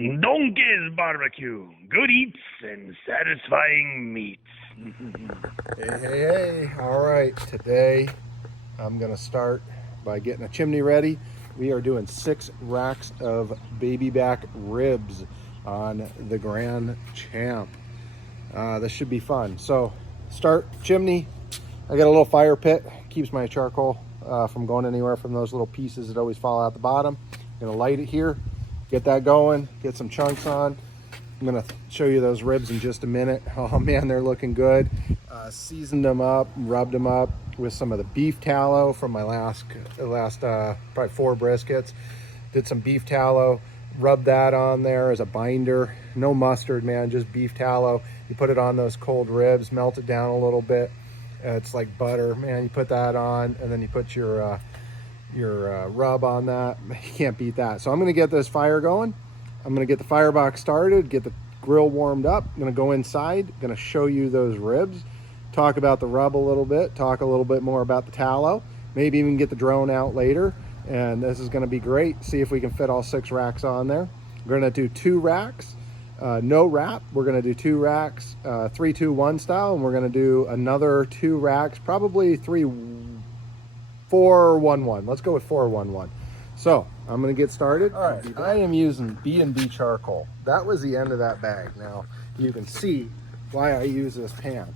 Donkey's Barbecue. Good eats and satisfying meats. Hey. All right, today I'm going to start by getting a chimney ready. We are doing 6 racks of baby back ribs on the Grand Champ. This should be fun. So, start chimney. I got a little fire pit. Keeps my charcoal from going anywhere from those little pieces that always fall out the bottom. I'm going to light it here. Get that going, get some chunks on. I'm gonna show you those ribs in just a minute. Oh man, they're looking good. Seasoned them up, rubbed them up with some of the beef tallow from my last probably 4 briskets. Did some beef tallow, rubbed that on there as a binder. No mustard, man, just beef tallow. You put it on those cold ribs, melt it down a little bit. It's like butter, man. You put that on, and then you put your rub on that. You can't beat that. So I'm gonna get this fire going. I'm gonna get the firebox started, get the grill warmed up. I'm gonna go inside, gonna show you those ribs, talk about the rub a little bit, talk a little bit more about the tallow, maybe even get the drone out later. And this is gonna be great. See if we can fit all 6 racks on there. We're gonna do 2 racks, no wrap. We're gonna do 2 racks, 3-2-1 style, and we're gonna do another 2 racks, probably 4-1-1. Let's go with 4-1-1. So I'm gonna get started. All right, I am using B&B charcoal. That was the end of that bag. Now you can see why I use this pan.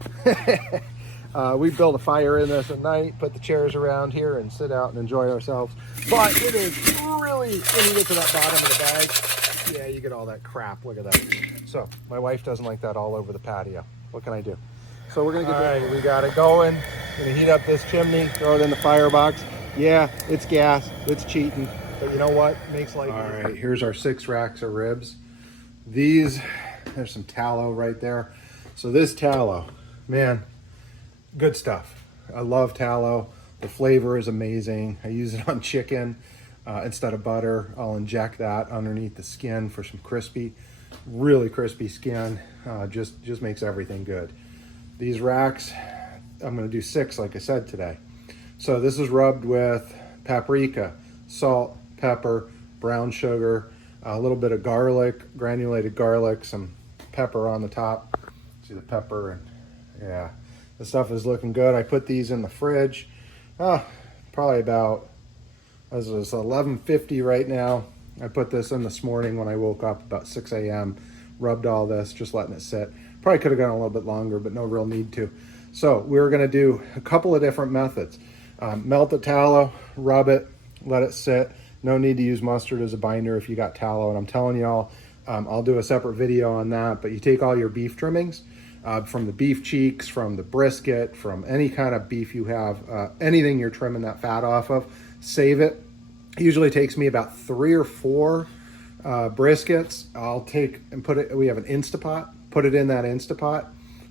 We build a fire in this at night, put the chairs around here and sit out and enjoy ourselves. But it is really, when you get to that bottom of the bag, yeah, you get all that crap. Look at that. So my wife doesn't like that all over the patio. What can I do? So we're gonna get this. We got it going. Gonna heat up this chimney, throw it in the firebox. Yeah, it's gas, it's cheating, but you know what? Makes life. All right, here's our 6 racks of ribs. There's some tallow right there. So this tallow, man, good stuff. I love tallow. The flavor is amazing. I use it on chicken instead of butter. I'll inject that underneath the skin for some really crispy skin. Just makes everything good. These racks, I'm gonna do 6 like I said today. So this is rubbed with paprika, salt, pepper, brown sugar, a little bit of garlic, granulated garlic, some pepper on the top. See the pepper, and yeah, the stuff is looking good. I put these in the fridge, probably about, as it's 11:50 right now. I put this in this morning when I woke up about 6 a.m., rubbed all this, just letting it sit. Probably could have gone a little bit longer, but no real need to. So we're gonna do a couple of different methods. Melt the tallow, rub it, let it sit. No need to use mustard as a binder if you got tallow. And I'm telling y'all, I'll do a separate video on that, but you take all your beef trimmings, from the beef cheeks, from the brisket, from any kind of beef you have, anything you're trimming that fat off of, save it. It usually takes me about 3 or 4 briskets. I'll take and put it, we have an Instapot, put it in that Instapot,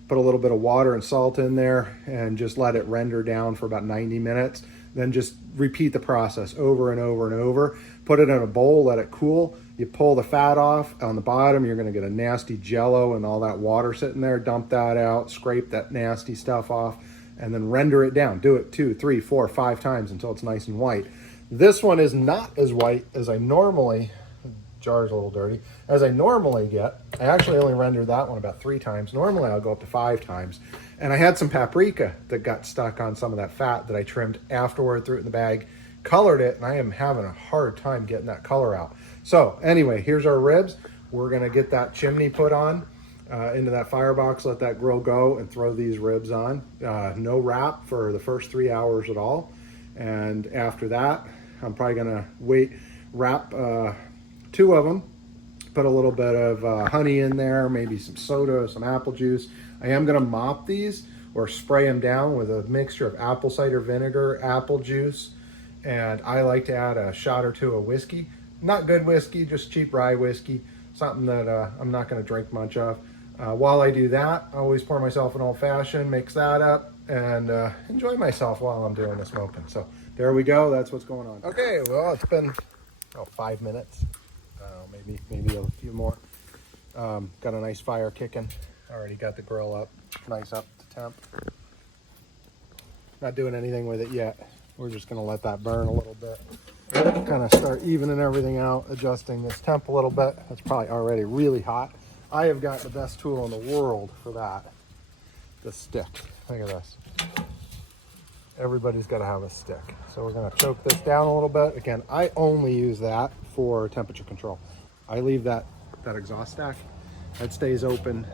put a little bit of water and salt in there, and just let it render down for about 90 minutes. Then just repeat the process over and over and over. Put it in a bowl, let it cool. You pull the fat off. On the bottom, you're gonna get a nasty jello and all that water sitting there. Dump that out, scrape that nasty stuff off, and then render it down. Do it 2, 3, 4, 5 times until it's nice and white. This one is not as white as I normally, jar's a little dirty, as I normally get. I actually only rendered that one about 3 times. Normally I'll go up to 5 times. And I had some paprika that got stuck on some of that fat that I trimmed afterward, threw it in the bag, colored it, and I am having a hard time getting that color out. So anyway, here's our ribs. We're gonna get that chimney put on into that firebox, let that grill go, and throw these ribs on. No wrap for the first 3 hours at all. And after that, I'm probably gonna wrap 2 of them, put a little bit of honey in there, maybe some soda, some apple juice. I am gonna mop these or spray them down with a mixture of apple cider vinegar, apple juice, and I like to add a shot or 2 of whiskey. Not good whiskey, just cheap rye whiskey, something that I'm not gonna drink much of. While I do that, I always pour myself an old fashioned, mix that up, and enjoy myself while I'm doing the smoking. So there we go, that's what's going on. Okay, well, it's been 5 minutes. Maybe a few more. Got a nice fire kicking. Already got the grill up, nice up to temp. Not doing anything with it yet. We're just gonna let that burn a little bit. kind of start evening everything out, adjusting this temp a little bit. It's probably already really hot. I have got the best tool in the world for that, the stick. Look at this. Everybody's got to have a stick. So we're going to choke this down a little bit. Again, I only use that for temperature control. I leave that exhaust stack, that stays open.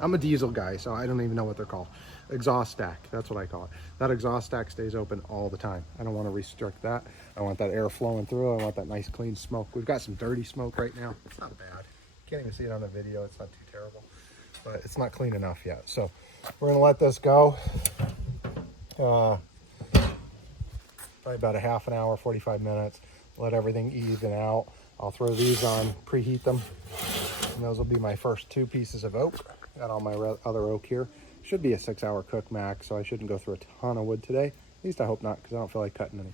I'm a diesel guy, so I don't even know what they're called. Exhaust stack, that's what I call it. That exhaust stack stays open all the time. I don't want to restrict that. I want that air flowing through. I want that nice clean smoke. We've got some dirty smoke right now. It's not bad. Can't even see it on the video. It's not too terrible, but it's not clean enough yet. So we're going to let this go. Probably about a half an hour, 45 minutes. Let everything even out. I'll throw these on, preheat them. And those will be my first 2 pieces of oak. Got all my other oak here. Should be a 6-hour cook max, so I shouldn't go through a ton of wood today. At least I hope not, because I don't feel like cutting any.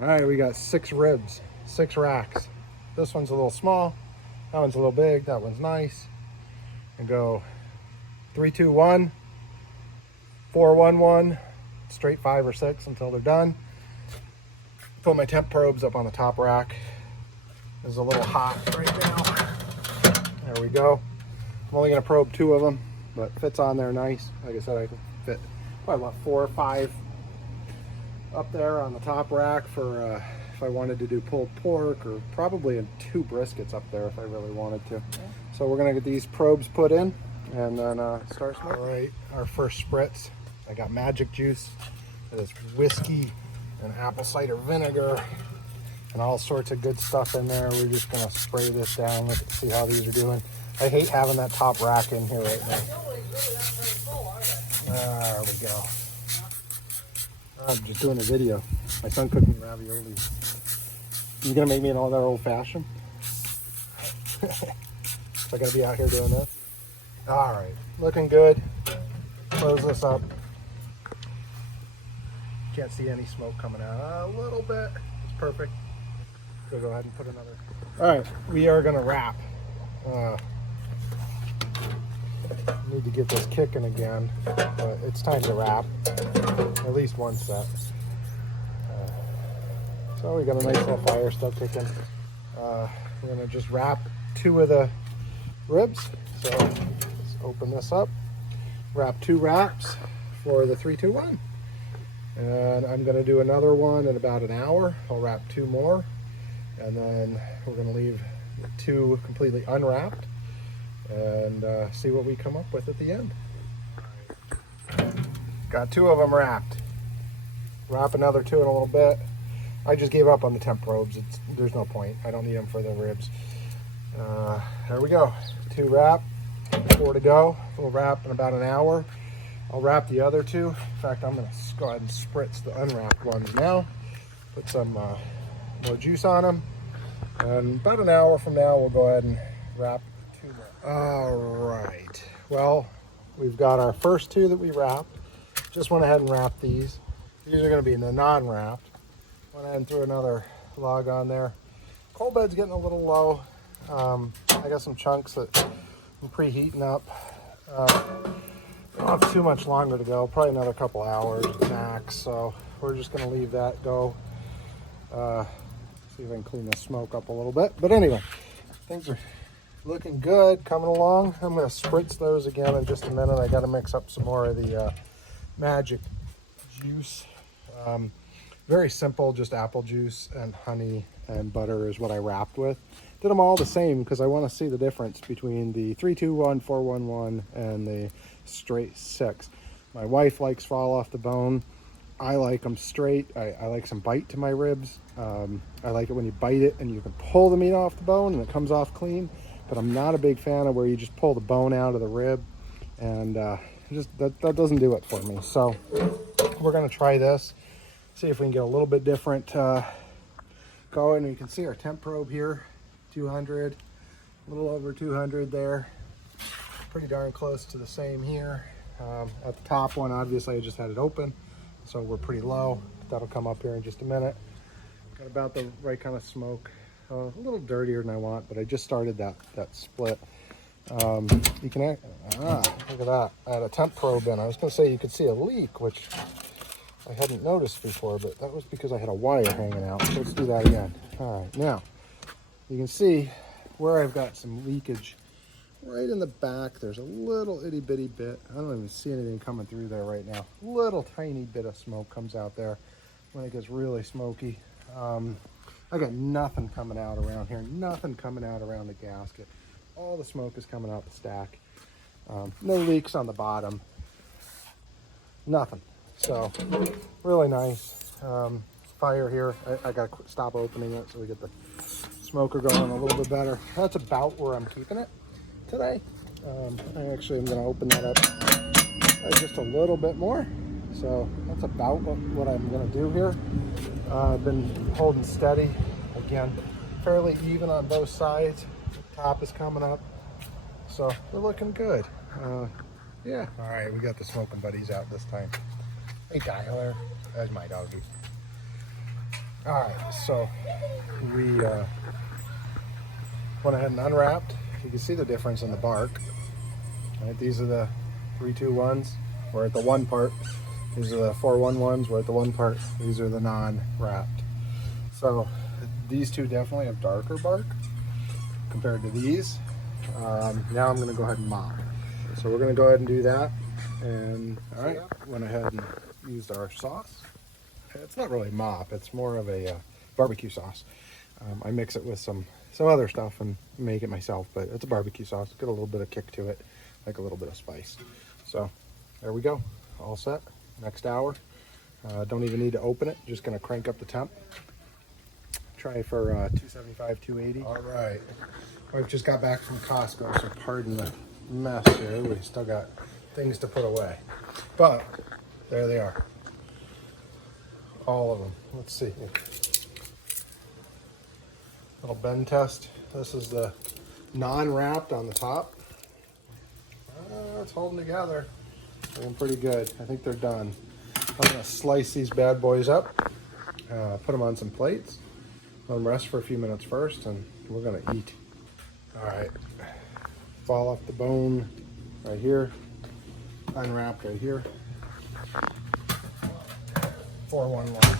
All right, we got 6 ribs, 6 racks. This one's a little small. That one's a little big. That one's nice. And go 3, 2, 1, 4, 1, 1, straight 5 or 6 until they're done. Put my temp probes up on the top rack. It's a little hot right now. There we go. I'm only going to probe 2 of them, but fits on there nice. Like I said, I can fit probably about 4 or 5 up there on the top rack for if I wanted to do pulled pork, or probably 2 briskets up there if I really wanted to. So we're going to get these probes put in and then start smoking. All right, our first spritz. I got magic juice. That is whiskey and apple cider vinegar and all sorts of good stuff in there. We're just going to spray this down. Let's see how these are doing. I hate having that top rack in here right now. There we go. I'm just doing a video. My son cooked me ravioli. You gonna make me an all that old fashioned? So I gotta be out here doing this. All right, looking good. Close this up. Can't see any smoke coming out. A little bit. It's perfect. Go ahead and put another. All right, we are gonna wrap. Need to get this kicking again, but it's time to wrap. At least one set. So we got a nice little fire still kicking. We're gonna just wrap 2 of the ribs. So let's open this up. Wrap 2 wraps for the 3, 2, 1. And I'm gonna do another one in about an hour. I'll wrap 2 more, and then we're gonna leave 2 completely unwrapped and see what we come up with at the end. Got 2 of them wrapped. Wrap another 2 in a little bit. I just gave up on the temp probes. There's no point. I don't need them for the ribs. There we go. 2 wrap, 4 to go. We'll wrap in about an hour. I'll wrap the other 2. In fact, I'm going to go ahead and spritz the unwrapped ones now. Put some more juice on them. And about an hour from now, we'll go ahead and wrap 2 more. All right. Well, we've got our first 2 that we wrapped. Just went ahead and wrapped these. These are going to be in the non-wrapped. Went ahead and threw another log on there. Coal bed's getting a little low. I got some chunks that I'm preheating up. Don't have too much longer to go. Probably another couple hours max. So we're just going to leave that go. See if I can clean the smoke up a little bit. But anyway, things are looking good, coming along. I'm going to spritz those again in just a minute. I got to mix up some more of the magic juice. Very simple, just apple juice and honey and butter is what I wrapped with. Did them all the same because I want to see the difference between the 3-2-1, 4-1-1, and the straight 6. My wife likes fall off the bone. I like them straight. I like some bite to my ribs. I like it when you bite it and you can pull the meat off the bone and it comes off clean. But I'm not a big fan of where you just pull the bone out of the rib, and that doesn't do it for me. So we're gonna try this. See if we can get a little bit different going. You can see our temp probe here, 200, a little over 200 there. Pretty darn close to the same here. At the top one, obviously I just had it open, so we're pretty low. That'll come up here in just a minute. Got about the right kind of smoke. A little dirtier than I want, but I just started that split. You can look at that. I had a temp probe in. I was going to say you could see a leak, which I hadn't noticed before, but that was because I had a wire hanging out. So let's do that again. All right, now you can see where I've got some leakage. Right in the back, there's a little itty bitty bit. I don't even see anything coming through there right now. Little tiny bit of smoke comes out there when it gets really smoky. I got nothing coming out around here, nothing coming out around the gasket. All the smoke is coming out the stack. No leaks on the bottom, nothing. So really nice. Fire here. I gotta stop opening it so we get the smoker going a little bit better. That's about where I'm keeping it today. I actually am going to open that up just a little bit more. So that's about what I'm going to do here. I've been holding steady. Again, fairly even on both sides. The top is coming up. So we're looking good. Yeah. All right, we got the smoking buddies out this time. Hey, Tyler. That's my doggy. All right, so we went ahead and unwrapped. You can see the difference in the bark. Right, these are the 321s. We're at the one part. These are the 411s. We're at the one part. These are the non-wrapped. So these two definitely have darker bark compared to these. Now I'm going to go ahead and mop. So we're going to go ahead and do that. And all right, went ahead and used our sauce. It's not really mop. It's more of a barbecue sauce. I mix it with some other stuff and make it myself, but it's a barbecue sauce. Got a little bit of kick to it, like a little bit of spice. So there we go, all set. Next hour. Don't even need to open it. Just gonna crank up the temp. Try for 275, 280. All right. I've just got back from Costco, so pardon the mess here. We still got things to put away, but there they are. All of them. Let's see. Little bend test. This is the non-wrapped on the top. It's holding together. Doing pretty good. I think they're done. I'm gonna slice these bad boys up, put them on some plates, let them rest for a few minutes first, and we're gonna eat. All right. Fall off the bone right here. Unwrapped right here. 411.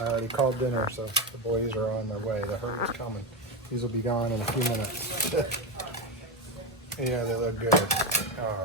I already called dinner, so the boys are on their way. The herd's coming. These will be gone in a few minutes. Yeah, they look good. All